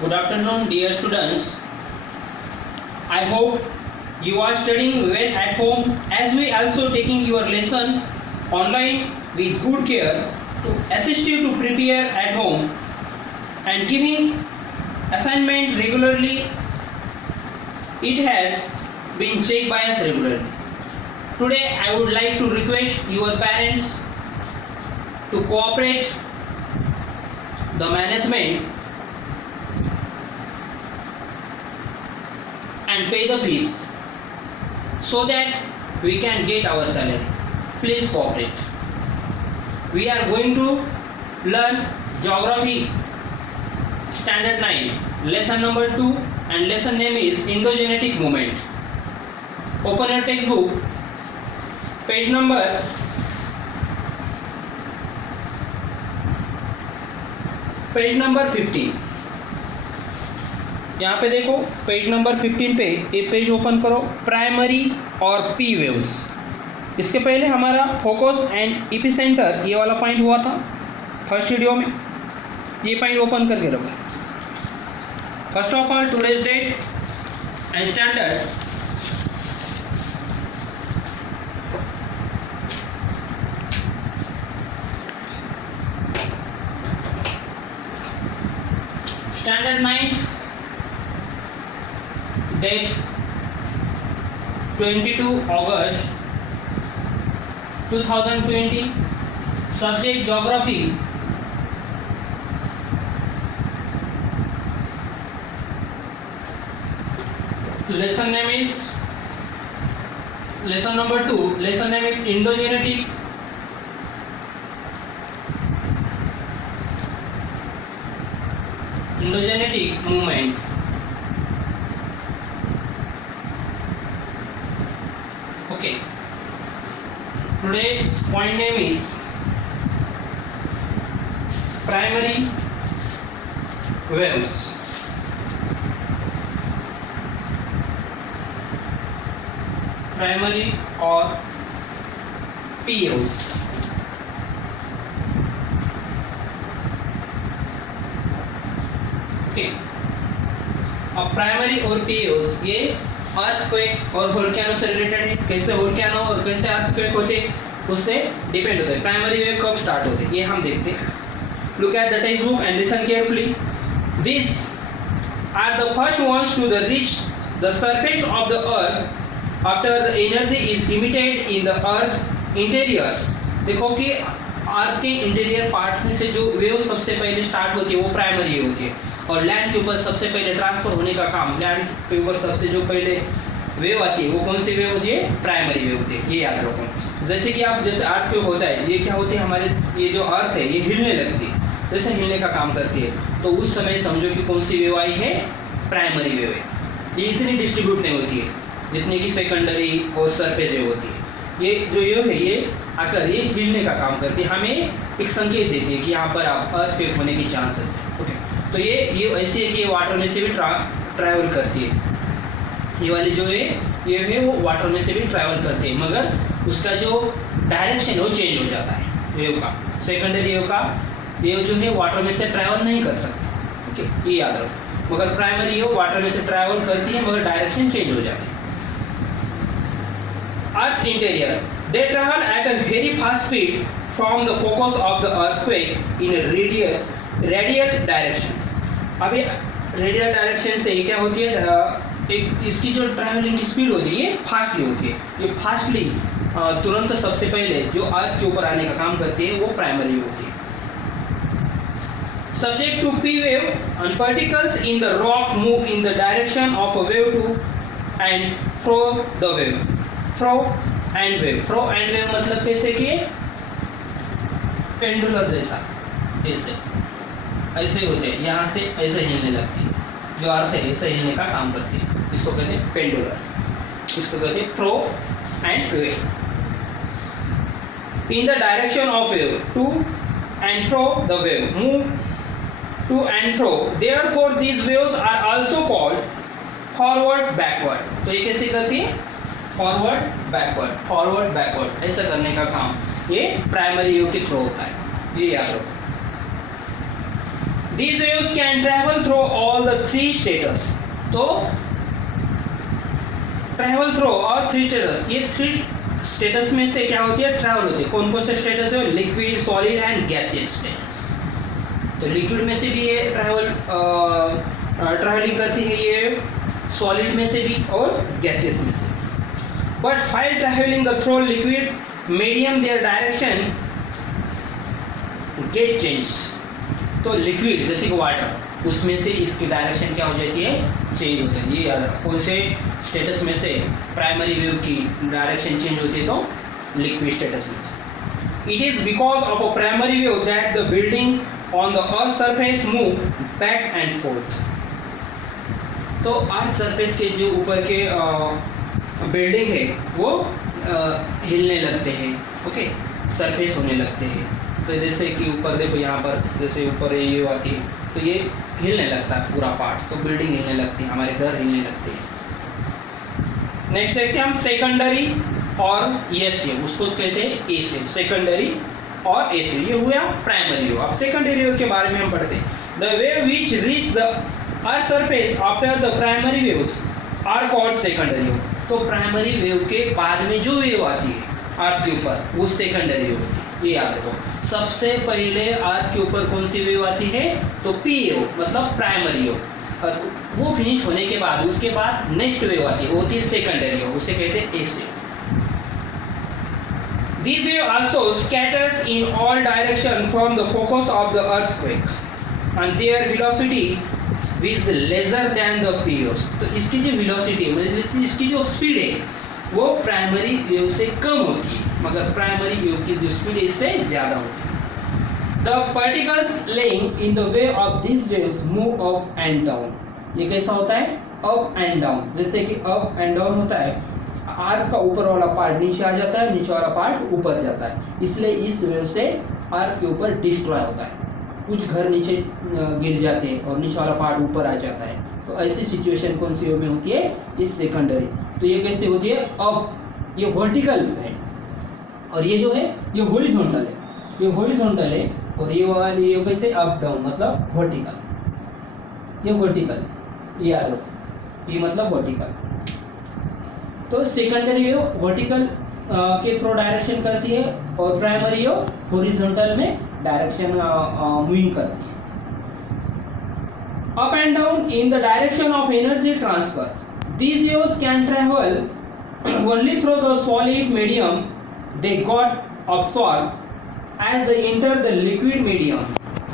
Good afternoon, dear students. I hope you are studying well at home as we also taking your lesson online with good care to assist you to prepare at home and giving assignment regularly. It has been checked by us regularly. Today I would like to request your parents to cooperate the management and pay the fees so that we can get our salary. Please cooperate. We are going to learn geography standard 9 lesson number 2 and lesson name is endogenetic movement. Open your textbook, page number 15. यहाँ पे देखो page number 15 पे ये page open करो, primary और P waves. इसके पहले हमारा फोकस एंड एपिसेंटर ये वाला पॉइंट हुआ था फर्स्ट वीडियो में। ये पॉइंट ओपन करके रखो। First of all today's date and standard. Standard 9 date 22 August 2020, subject geography, lesson name is lesson number 2, lesson name is endogenetic movement. Okay, today's point name is primary waves. Primary or POs. Okay, अब primary और POs ये earthquake और volcano से related है। कैसे volcano और कैसे earthquake होते उससे डिपेंड होते हैं। प्राइमरी वेव कब स्टार्ट होते ये हम देखते हैं। Look at the textbook and listen carefully. This are the first ones to the reach the surface of the earth after the energy is emitted in the earth interiors. देखो कि अर्थ के interior part में से जो wave सबसे पहले start होती है वो प्राइमरी होती है और लैंड के ऊपर सबसे पहले ट्रांसफर होने का काम, लैंड के ऊपर सबसे जो पहले वेव आती है वो कौन सी वेव होती है? प्राइमरी वेव होती है। ये याद रखो। जैसे कि आप जैसे अर्थ वेव होता है ये क्या होती है, हमारे ये जो अर्थ है ये हिलने लगती है, जैसे हिलने का काम करती है। तो उस समय समझो कि कौन सी वेव आई है? प्राइमरी वेव है। ये इतनी डिस्ट्रीब्यूट नहीं होती है जितनी कि सेकेंडरी और सरफेस वेव होती है। ये जो वेव है ये आकर ये हिलने का काम करती है, हमें एक संकेत देती है कि यहाँ पर आप अर्थ वेव होने की चांसेस है। ओके, तो ये ऐसी है कि ये वाटर में से भी ट्रैवल करती है। ये वाली जो है वो वाटर में से भी ट्रैवल करती है, मगर उसका जो डायरेक्शन है वो चेंज हो जाता है वेव का। सेकेंडरी वेव जो है वाटर में से ट्रैवल नहीं कर सकती। ओके, ये याद रखो। मगर प्राइमरी वेव वाटर में से ट्रैवल करती है मगर डायरेक्शन चेंज हो जाती है। अर्थ interior, they travel at a very fast speed from the focus of the earthquake in radial direction. अभी रेडियल डायरेक्शन से क्या होती है, एक इसकी जो ट्रैवलिंग की स्पीड होती है ये फास्टली होती है। ये फास्टली तुरंत सबसे पहले जो अर्थ के ऊपर आने का काम करती है वो प्राइमरी होती है। Subject to P wave and particles in the rock move in the direction of a wave to and fro the wave. Fro and wave मतलब कैसे कि पेंडुलर जैसा, ऐसे होते हैं, यहाँ से ऐसे हिलने लगती है। जो अर्थ है ऐसे हिलने का काम करती है, इसको कहते हैं पेंडुलर, इसको कहते हैं fro and wave. In the direction of wave to and fro the wave move to and fro, therefore these waves are also called forward backward. तो ये कैसे करती है? फॉरवर्ड बैकवर्ड ऐसा करने का काम ये प्राइमरी वेव के थ्रू होता है। ये याद रखो। These waves can travel through all the three status. तो ट्रैवल थ्रू और थ्री स्टेटस, ये थ्री स्टेटस में से क्या होती है, ट्रैवल होती है। कौन कौन से स्टेटस है? Liquid, solid and gaseous status. तो लिक्विड में से भी ये ट्रैवलिंग करती है, ये सॉलिड में से भी और गैसियस में से। But while travelling through liquid medium their direction get change. तो लिक्विड जैसे कि वाटर, उसमें से इसकी डायरेक्शन क्या हो जाती है, चेंज होती है। ये याद रखो, कौन से स्टेटस में से प्राइमरी वेव की डायरेक्शन चेंज होती है, तो लिक्विड स्टेटस में से। It is because of a primary wave that the building on the earth surface move back and fourth. तो अर्थ सरफेस के जो ऊपर के बिल्डिंग है वो हिलने लगते हैं, ओके, सरफेस होने लगते हैं। तो जैसे कि ऊपर देखो, यहाँ पर जैसे ऊपर ये आती है तो ये हिलने लगता है पूरा पार्ट, तो बिल्डिंग हिलने लगती है, हमारे घर हिलने लगते हैं। नेक्स्ट देखते हैं हम सेकेंडरी और एस वेव, उसको कहते हैं एस वेव, सेकेंडरी और एस वेव। ये हुआ प्राइमरी वेव। अब सेकेंडरी वेव के बारे में हम पढ़ते हैं। The wave which reach the earth surface after the primary waves are called secondary wave. तो प्राइमरी वेव के बाद में जो वेव आती है अर्थ के ऊपर, वो सेकेंडरी वेव होती है। ये याद रखो, सबसे पहले अर्थ के ऊपर कौन सी वेव आती है, तो पी वेव, मतलब प्राइमरी वेव। और वो फिनिश होने के बाद उसके बाद नेक्स्ट वेव आती है, वो होती है सेकेंडरी वेव, उसे कहते हैं S wave. This wave also scatters in all direction from the focus of the earthquake, and their velocity is lesser than the P waves. तो इसकी जो velocity है, मतलब इसकी जो स्पीड है वो प्राइमरी वेव से कम होती है, मगर प्राइमरी वेव की जो स्पीड है इससे ज्यादा होती है। The particles laying in the way of these waves move up and down. ये कैसा होता है, अप एंड डाउन। जैसे कि अप एंड डाउन होता है, अर्थ का ऊपर वाला पार्ट नीचे आ जाता है, नीचे वाला पार्ट ऊपर जाता है, इसलिए इस वेव से अर्थ के ऊपर डिस्ट्रॉय होता है। कुछ घर नीचे गिर जाते हैं और नीचे वाला पार्ट ऊपर आ जाता है। तो ऐसी सिचुएशन कौन सी वेव में होती है, इस सेकेंडरी। तो ये कैसे होती है, अप, ये वर्टिकल है, और ये जो है ये हॉरिजॉन्टल है, ये हॉरिजॉन्टल है, और ये वाली ये कैसे अप डाउन, मतलब वर्टिकल। ये वर्टिकल, ये याद रखो, ये मतलब वर्टिकल। तो सेकेंडरी वेव वर्टिकल के थ्रू डायरेक्शन करती है और प्राइमरी वेव हॉरिजॉन्टल में डायरेक्शन मूविंग करती है। Up and down in the direction of energy transfer, these waves can travel only through the solid medium they got absorbed as they enter the liquid medium.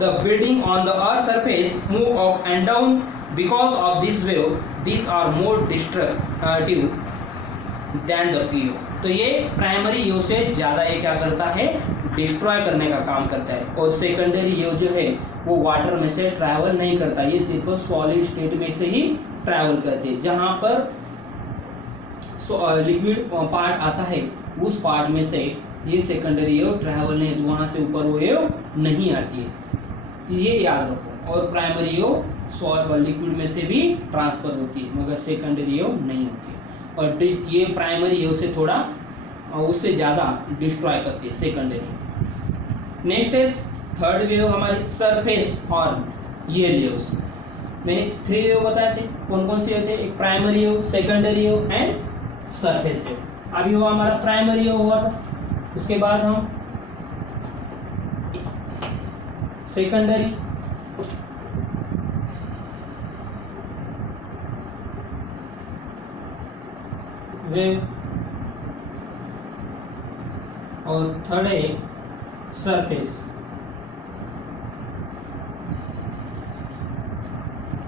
The building on the earth surface move up and down because of this wave. These are more destructive than the P wave. तो ये primary wave से ज्यादा ये क्या करता है, destroy करने का काम करता है। और सेकेंडरी वेव जो है वो वाटर में से ट्रैवल नहीं करता, ये सिर्फ सॉलिड स्टेट में से ही ट्रैवल करती है। जहां पर लिक्विड पार्ट आता है उस पार्ट में से ये सेकेंडरी वेव ट्रैवल नहीं, वहां से ऊपर वो वेव नहीं आती है, ये याद रखो। और प्राइमरी वेव लिक्विड में से भी ट्रांसफर होती है, मगर सेकेंडरी वेव नहीं होती है। और ये प्राइमरी वेव से थोड़ा उससे ज्यादा डिस्ट्रॉय करती है secondary. Next is third wave हमारी सरफेस और एयर वेव्स। मैंने थ्री वेव बताए थे, कौन कौन से होते हैं, एक primary wave, secondary wave and surface wave. अभी वो हमारा प्राइमरी वेव हुआ था, उसके बाद हम सेकेंडरी, वेव, और थर्ड है सरफेस,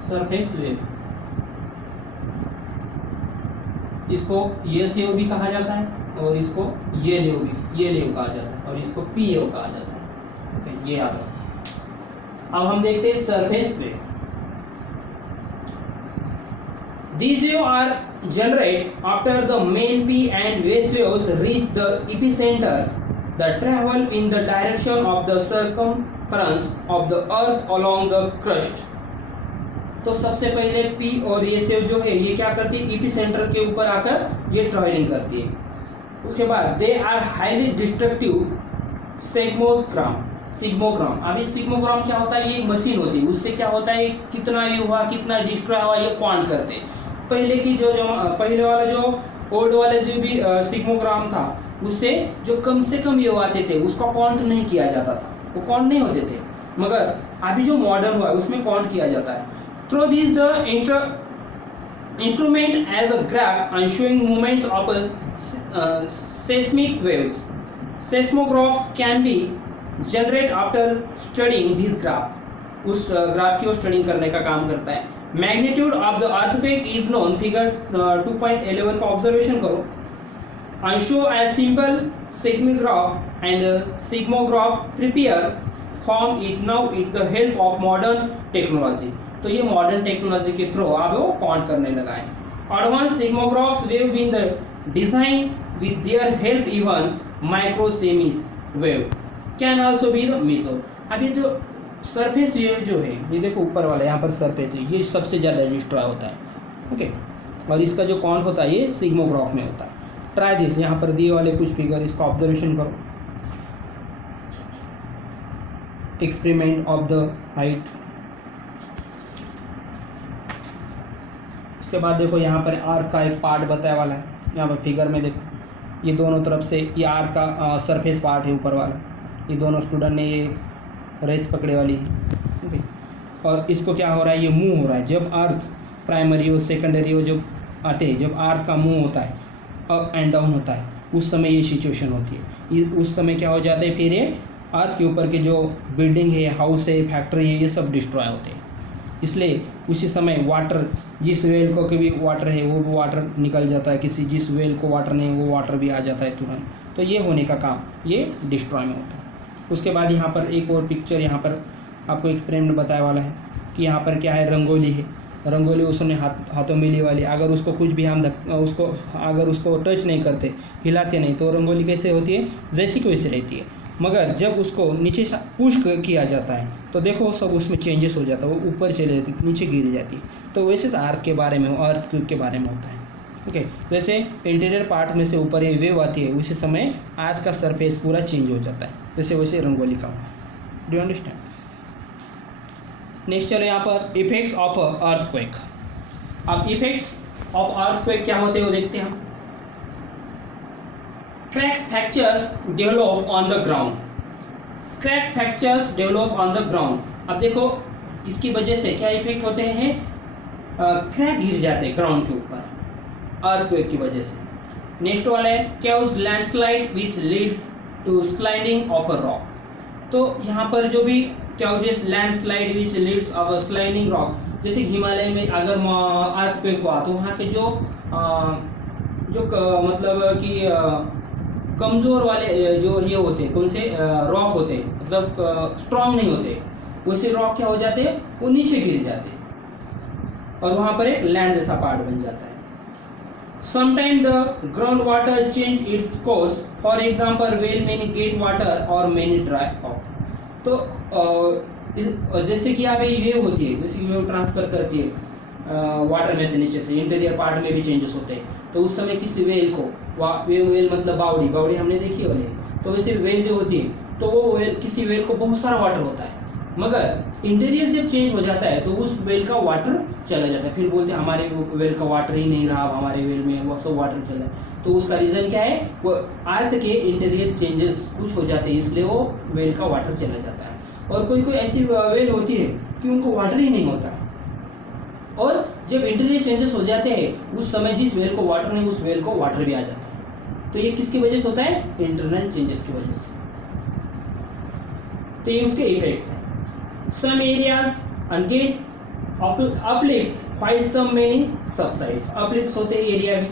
सरफेस वेव। इसको एस वेव भी कहा जाता है और इसको ये वेव भी, ये वेव कहा जाता है, और इसको पी वेव कहा जाता है। ओके, ये याद रखो। अब हम देखते हैं surface wave. These waves are generated after the main P and base waves reach the epicenter. The travel in the direction of the circumference of the Earth along the crust. तो सबसे पहले P और ये wave जो है ये क्या करती है, एपिसेंटर के ऊपर आकर ये ट्रैवलिंग करती है। उसके बाद दे आर हाईली डिस्ट्रक्टिव सेग्मोग्राम। सिग्मोग्राम। अभी सिग्मोग्राम क्या होता है, ये मशीन होती है, उससे क्या होता है कितना ये हुआ कितना डिस्ट्रॉय हुआ ये काउंट करते हैं। पहले की जो पहले वाला जो ओल्ड वाले जो भी सिग्मोग्राम था उससे जो कम से कम ये आते थे उसका काउंट नहीं किया जाता था, वो काउंट नहीं होते थे। मगर अभी जो मॉडर्न हुआ है उसमें काउंट किया जाता है। Through this the instrument as a graph and showing movements of seismic waves. Seismographs can be generated after studying this graph. उस ग्राफ की वो स्टडी करने का काम करता है। Magnitude of the earthquake is known, figure 2.11 का ऑब्जर्वेशन करो। and show a simple seismograph and seismograph prepare form it now with the help of modern technology। तो ये मॉडर्न टेक्नोलॉजी के थ्रू आप वो काउंट करने लगा है। Advance seismographs wave been the design with their help even microseisms wave can also be the measure. अब ये जो सरफेस वेव जो है ये देखो ऊपर वाला यहाँ पर सरफेस है, ये सबसे ज़्यादा डिस्ट्रॉय होता है, ओके। और इसका जो काउंट होता है ये सिग्मोग्राफ में होता है। ट्राई दिस, यहाँ पर दिए वाले कुछ फिगर इसका ऑब्जर्वेशन करो। Experiment of the height. उसके बाद देखो यहाँ पर आर्क का एक पार्ट बताया वाला है, यहाँ पर फिगर में देखो ये दोनों तरफ से ये आर्क का सरफेस पार्ट है ऊपर वाला। ये दोनों स्टूडेंट ने ये रेस पकड़े वाली है, और इसको क्या हो रहा है ये मूव हो रहा है। जब अर्थ प्राइमरी और सेकेंडरी हो जब आते हैं, जब अर्थ का मूव होता है अप एंड डाउन होता है उस समय ये सिचुएशन होती है। उस समय क्या हो जाता है फिर ये अर्थ के ऊपर के जो बिल्डिंग है, हाउस है, फैक्ट्री है, ये सब डिस्ट्रॉय होते हैं। इसलिए उसी समय वाटर, जिस वेल को भी वाटर है वो भी वाटर निकल जाता है, किसी जिस वेल को वाटर नहीं वो वाटर भी आ जाता है तुरंत। तो ये होने का काम ये डिस्ट्रॉय में होता है। उसके बाद यहाँ पर एक और पिक्चर यहाँ पर आपको एक्सपेरिमेंट बताया वाला है कि यहाँ पर क्या है, रंगोली है। रंगोली उसने हाथों में ली वाली, अगर उसको कुछ भी हम अगर उसको टच नहीं करते, हिलाते नहीं, तो रंगोली कैसे होती है, जैसी की वैसे रहती है। मगर जब उसको नीचे पुश किया जाता है तो देखो सब उसमें चेंजेस हो जाता है, वो ऊपर चले जाती है, नीचे गिर जाती है। तो वैसे अर्थ के बारे में, अर्थ के बारे में होता है, ओके। जैसे इंटीरियर पार्ट में से ऊपर ये वेव आती है, उसी समय अर्थ का सरफेस पूरा चेंज हो जाता है, जैसे वैसे रंगोली का। Do you understand? नेक्स्ट चलो यहाँ पर इफेक्ट्स ऑफ अर्थक्वेक। अब इफेक्ट्स ऑफ अर्थक्वेक क्या होते हैं वो देखते हैं हम। Cracks fractures develop on the ground. Crack fractures develop on the ground. अब देखो इसकी वजह से क्या इफेक्ट होते हैं, क्रैक गिर जाते हैं ग्राउंड के ऊपर अर्थक्वेक की वजह से। नेक्स्ट वाला है cause landslide which leads to sliding of a rock। तो यहाँ पर जो भी causes landslide which leads of a sliding rock, जैसे हिमालय में अगर अर्थक्वेक हुआ तो वहाँ के जो मतलब कि कमजोर वाले जो ये होते हैं, कौन से रॉक होते हैं, मतलब स्ट्रांग नहीं होते, वैसे रॉक क्या हो जाते हैं, वो नीचे गिर जाते हैं और वहां पर एक लैंड जैसा पार्ट बन जाता है। Sometime the ground water change its course, for example well many get water और मेनी ड्राई ऑफ। तो जैसे कि यहाँ पे वेव होती है, जैसे वेव ट्रांसफर करती है वाटर में से नीचे से, इंटीरियर पार्ट में भी चेंजेस होते हैं। तो उस समय किसी वेल को, वेल मतलब बावड़ी हमने देखी वाली, तो वैसे वेल जो होती है तो वो वेल, किसी वेल को बहुत सारा वाटर होता है, मगर इंटीरियर जब चेंज हो जाता है तो उस वेल का वाटर चला जाता है। फिर बोलते हैं हमारे वेल का वाटर ही नहीं रहा, हमारे वेल में वो सब वाटर चला है। तो उसका रीजन क्या है, वो अर्थ के इंटीरियर चेंजेस कुछ हो जाते हैं, इसलिए वो वेल का वाटर चला जाता है। और कोई ऐसी वेल होती है कि उनको वाटर ही नहीं होता, और जब इंटीरियर चेंजेस हो जाते हैं उस समय जिस वेल को वाटर नहीं उस वेल को वाटर भी आ जाता है। तो ये किसकी वजह से होता है, इंटरनल चेंजेस की वजह से। तो ये उसके इफेक्ट्स हैं। Some areas get uplift while some many subsides. Uplift होते हैं एरिया में।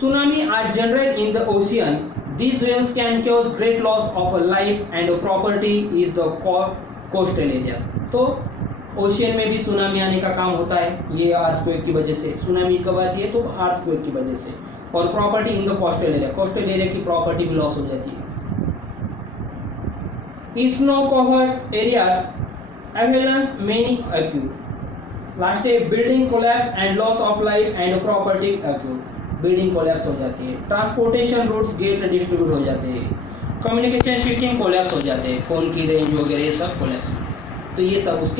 Tsunami are generated in the ocean, these waves can cause great loss of a life and a property is the coastal areas। तो ocean में भी tsunami आने का काम होता है, ये अर्थक्वेक की वजह से। सुनामी कब आती है, तो अर्थक्वेक की वजह से। और property in the coastal area, coastal area की प्रॉपर्टी भी लॉस हो जाती है। Snow covered areas evidence many acute. Last है building collapse and loss of life and property acute. Building collapse हो जाती है। ट्रांसपोर्टेशन रूट्स गेट डिस्ट्रीब्यूट हो जाते हैं। कम्युनिकेशन सिस्टम कोलैप्स हो जाते हैं, फोन की रेंज वगैरह ये सब कोलैप्स, तो ये सब उसके